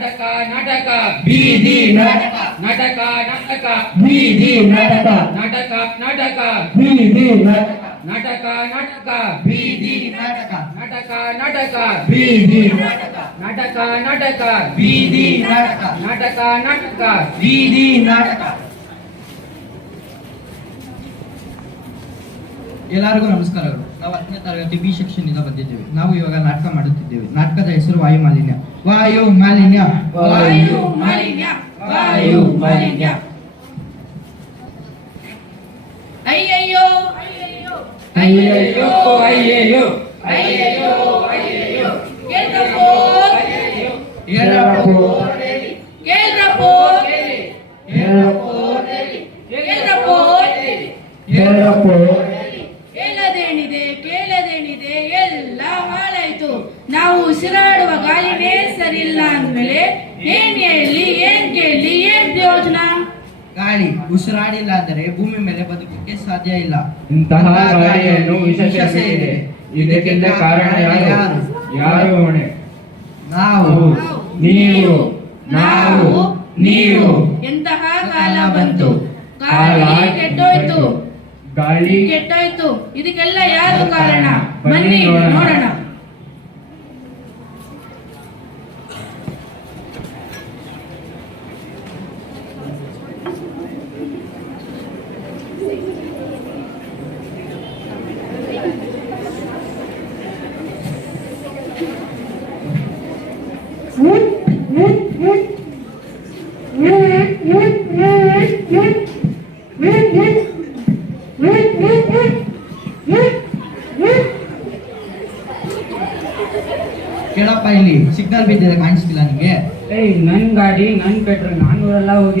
ನಾಟಕ ನಾಟಕ ಬೀದಿ ನಾಟಕ ನಾಟಕ ನಾಟಕ ಬೀದಿ ನಾಟಕ ನಾಟಕ ನಾಟಕ ಬೀದಿ ನಾಟಕ ನಾಟಕ ನಾಟಕ ಬೀದಿ ನಾಟಕ ನಾಟಕ ನಾಟಕ ಬೀದಿ ನಾಟಕ ನಾಟಕ ನಾಟಕ ಬೀದಿ ನಾಟಕ ನಾಟಕ ನಾಟಕ ಬೀದಿ ನಾಟಕ. ಎಲ್ಲರಿಗೂ ನಮಸ್ಕಾರಗಳು. ನಾವು 10ನೇ ತರಗತಿ ಬಿ ಸೆಕ್ಷನ್ ಇಂದ ಬಂದಿದ್ದೇವೆ. ನಾವು ಇವಾಗ ನಾಟಕ ಮಾಡುತ್ತಿದ್ದೇವೆ. ನಾಟಕದ ಹೆಸರು ವಾಯು ಮಾಲಿನ್ಯ. ವಾಯು ಮಾಲಿನ್ಯ, ವಾಯು ಮಾಲಿನ್ಯ, ವಾಯು ಮಾಲಿನ್ಯ. ಅಯ್ಯಯ್ಯೋ ಅಯ್ಯಯ್ಯೋ ಅಯ್ಯಯ್ಯೋ ಅಯ್ಯಯ್ಯೋ ಅಯ್ಯಯ್ಯೋ ಅಯ್ಯಯ್ಯೋ ಕೇಳ್ರಪ್ಪೋ ಹೇಳಪ್ಪೋ ಕೇಳ್ರಪ್ಪೋ ಹೇಳಪ್ಪೋ ಕೇಳ್ರಪ್ಪೋ ಹೇಳಪ್ಪೋ. ಕೇಳದೇನಿದೆ ಕೇಳದೇನಿದೆ ಎಲ್ಲ ಹಾಳಾಯ್ತು. ನಾವು ಉಸಿರಾಡುವ ಗಾಳಿನೇ ಸರಿಯಿಲ್ಲ ಅಂದ್ಮೇಲೆ ಏನ್ ಹೇಳಿ ಏನ್ ಕೇಳಿ ಏನ್ ಪ್ರಯೋಜನ? ಗಾಳಿ ಉಸಿರಾಡಿಲ್ಲ ಅಂದರೆ ಭೂಮಿ ಮೇಲೆ ಬದುಕಕ್ಕೆ ಸಾಧ್ಯ ಇಲ್ಲ. ಇಂತಹ ಗಾಳಿಯನ್ನು ವಿಷ ಸೇರಿದೆ. ಇದಕ್ಕೆಲ್ಲ ಕಾರಣ ಯಾರು? ಯಾರು ಹೊಣೆ? ನಾವು, ನೀವು, ನಾವು, ನೀವು. ಎಂತಹ ಕಾಲ ಬಂತು, ಗಾಳಿ ಕೆಟ್ಟೋಯ್ತು, ಗಾಳಿ ಕೆಟ್ಟೋಯ್ತು. ಇದಕ್ಕೆಲ್ಲ ಯಾರು ಕಾರಣ? ಬನ್ನಿ ನೋಡೋಣ. ಕೇಳಪ್ಪ, ಇಲ್ಲಿ ಸಿಗ್ನಲ್ ಬಿದ್ದಿದೆ, ಕಾಣಿಸ್ತಿಲ್ಲ ನಿಮಗೆ? ಏಯ್, ನನ್ ಗಾಡಿ ನನ್ ಪೆಟ್ರೋಲ್ ನಾನೂರೆಲ್ಲ ಹೋಗಿ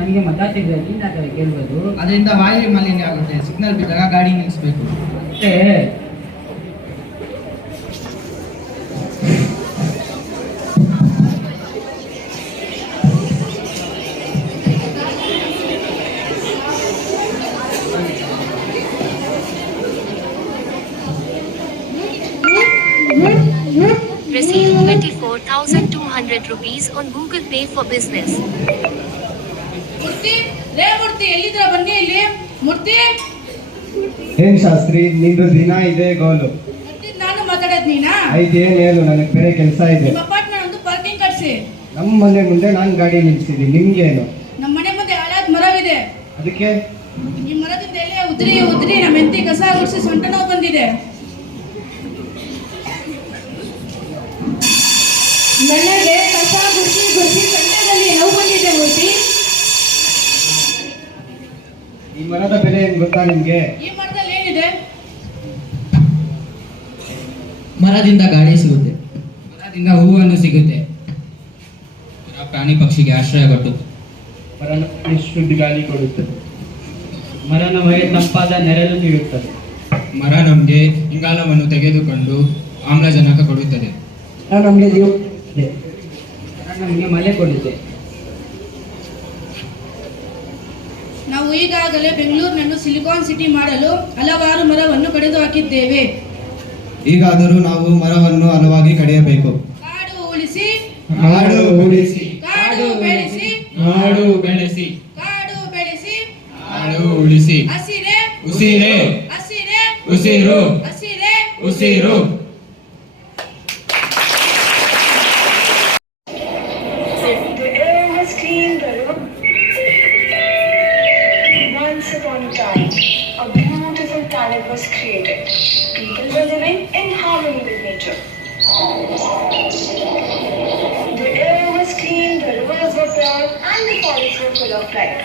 ನನಗೆ ಮಾತಾಡ್ತಿದ್ರೆ ನೀನ್ ಆ ಥರ ಕೇಳ್ಬೋದು. ಅದರಿಂದ ವಾಯು ಮಾಲಿನ್ಯ ಆಗುತ್ತೆ. ಸಿಗ್ನಲ್ ಬಿದ್ದಾಗ ಗಾಡಿ ನಿಲ್ಲಿಸ್ಬೇಕು. ಮತ್ತೆ Receive 24,200 rupees on Google Pay for Business. ಮೂರ್ತಿ, ಲೇ ಮೂರ್ತಿ, ಎಲ್ಲಿದ್ರ? ಬನ್ನಿ ಇಲ್ಲಿ. ಮೂರ್ತಿ, ಏನ್ ಶಾಸ್ತ್ರಿ, ನಿಂದು ದಿನ ಇದೆ ಗೋಲು. ನಾನು ಮಾತಾಡೋದ್ ನೀನಾ? ಐದೇನ್ ಹೇಳು, ನನಗೆ ಬೇರೆ ಕೆಲಸ ಇದೆ. ನಿಮ್ಮ ಅಪಾರ್ಟ್ಮೆಂಟ್ ಒಂದು ಪಾರ್ಕಿಂಗ್ ಕಟ್ಸಿ. ನಮ್ಮ ಮನೆ ಮುಂದೆ ನಾನು ಗಾಡಿ ನಿಲ್ಸಿದ್ದೀನಿ, ನಿಮ್ಗೇನು? ನಮ್ಮ ಮನೆ ಮುಂದೆ ಹಳಾದ್ ಮರವಿದೆ. ಅದಕ್ಕೆ ಈ ಮರದಿಂದ ಎಲೆ ಉದ್ರಿ ಉದ್ರಿ ನಮ್ಮ ಹೆಂಡತಿ ಕಸ ಗುಡಿಸಿ ಸೊಂಟ ನೋವು ಬಂದಿದೆ. ನನಗೆ ಕಸ ಗುಡಿಸಿ ಗುಡಿಸಿ ಸೊಂಟದಲ್ಲಿ ನೋವು ಬಂದಿದೆ ಮೂರ್ತಿ. ಈ ಮರದ ಬೆಲೆ ಏನ್ ಗೊತ್ತಾ ನಿಮ್ಗೆ? ಈ ಮರದಲ್ಲಿ ಏನಿದೆ? ಮರದಿಂದ ಗಾಳಿ ಸಿಗುತ್ತೆ, ಮರದಿಂದ ಹೂವನ್ನು ಸಿಗುತ್ತೆ, ಪ್ರಾಣಿ ಪಕ್ಷಿಗೆ ಆಶ್ರಯ ಕೊಟ್ಟುತ್ತೆ, ಮರ ನಮಗೆ ಶುದ್ಧ ಗಾಳಿ ಕೊಡುತ್ತದೆ, ಮರ ನಮಗೆ ತಂಪಾದ ನೆರಳು ನೀಡುತ್ತದೆ, ಮರ ನಮಗೆ ಇಂಗಾಲವನ್ನು ತೆಗೆದುಕೊಂಡು ಆಮ್ಲಜನಕ ಕೊಡುತ್ತದೆ, ನಮಗೆ ಜೀವ ಇದೆ. ಮರ ನಮಗೆ ಮಳೆ ಕೊಡುತ್ತೆ. ನಾವು ಈಗಾಗಲೇ ಬೆಂಗಳೂರಿನನ್ನು ಸಿಲಿಕಾನ್ ಸಿಟಿ ಮಾಡಲು ಹಲವಾರು ಮರವನ್ನು ಕಡಿದು ಹಾಕಿದ್ದೇವೆ. ಈಗಾದರೂ ನಾವು ಮರವನ್ನು ಹಲವಾಗಿ ಕಡಿಯಬೇಕು. ಕಾಡು ಉಳಿಸಿ, ನಾಡು ಉಳಿಸಿ, ಕಾಡು ಬೆಳೆಸಿ, ನಾಡು ಬೆಳೆಸಿ, ಕಾಡು ಬೆಳೆಸಿ, ನಾಡು ಉಳಿಸಿ, ಹಸಿರೆ ಉಸಿರೇ ಹಸಿರೆ ಉಸಿರು, ಹಸಿರೆ ಉಸಿರು. Once upon a time, a beautiful planet was created. People were living in harmony with nature. The air was clean, the rivers were pure, and the forests were full of life.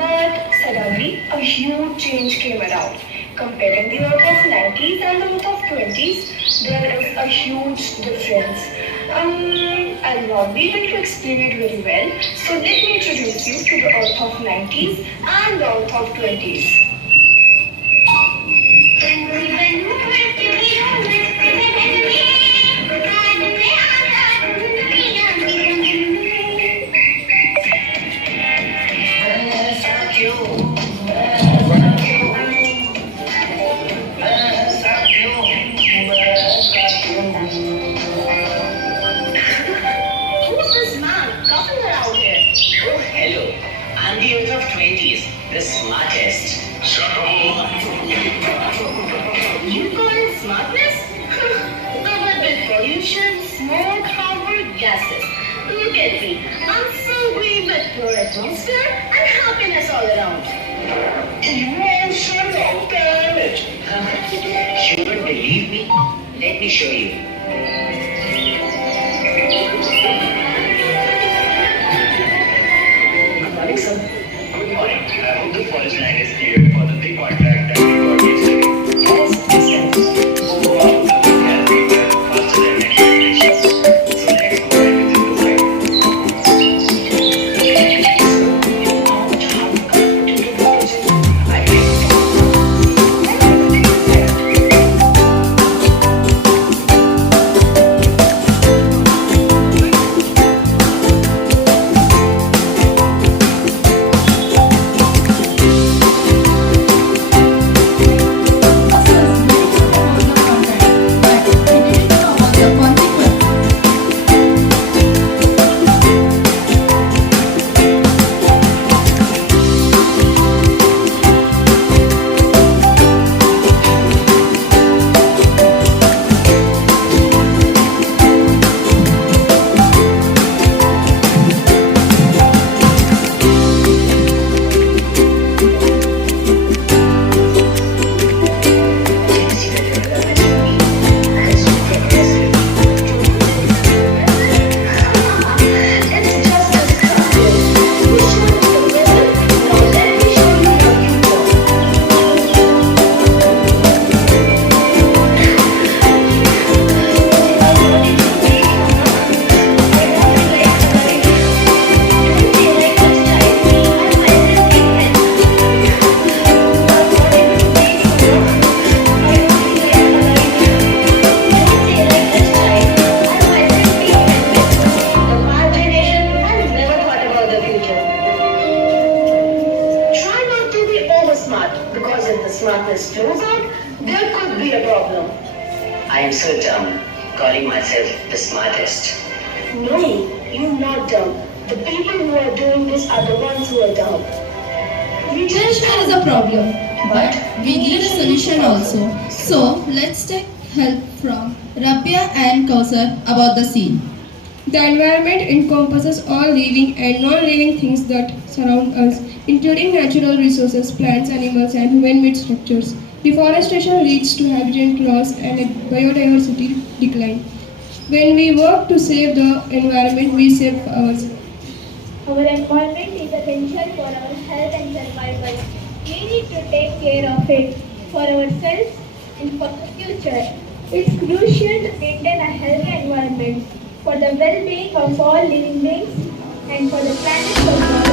But suddenly, a huge change came around. Comparing the earth of 90s and the earth of 20s, there is a huge difference. I'll not be able to explain it very well, so let me introduce you to the earth of 90s and the earth of 20s. Who's this man? 20s, the smartest. You call it smartness? Covered with pollution, smoke, harmful gases. Look at me. I'm so green with pure atmosphere and happiness all around. Emotional damage. You won't believe me? Let me show you. Good morning, sir. Good morning. I hope the forest land is cleared for the big contract that we got yesterday. Yes, yes. Oh, wow. The work has been done faster than expectations. So let's go ahead with the fight. I think smartness flows out, there could be a problem. I am so dumb, calling myself the smartest. No, you're not dumb. The people who are doing this are the ones who are dumb. Pollution is a problem, but we need a solution also. So let's take help from Rabia and Kausar about the scene. The environment encompasses all living and non-living things that surround us, including natural resources, plants, animals, and human-made structures. Deforestation leads to habitat loss and a biodiversity decline. When we work to save the environment, we save ours. Our environment is essential for our health and survival. We need to take care of it for ourselves and for the future. It's crucial to maintain a healthy environment for the well-being of all living beings and for the planet's survival.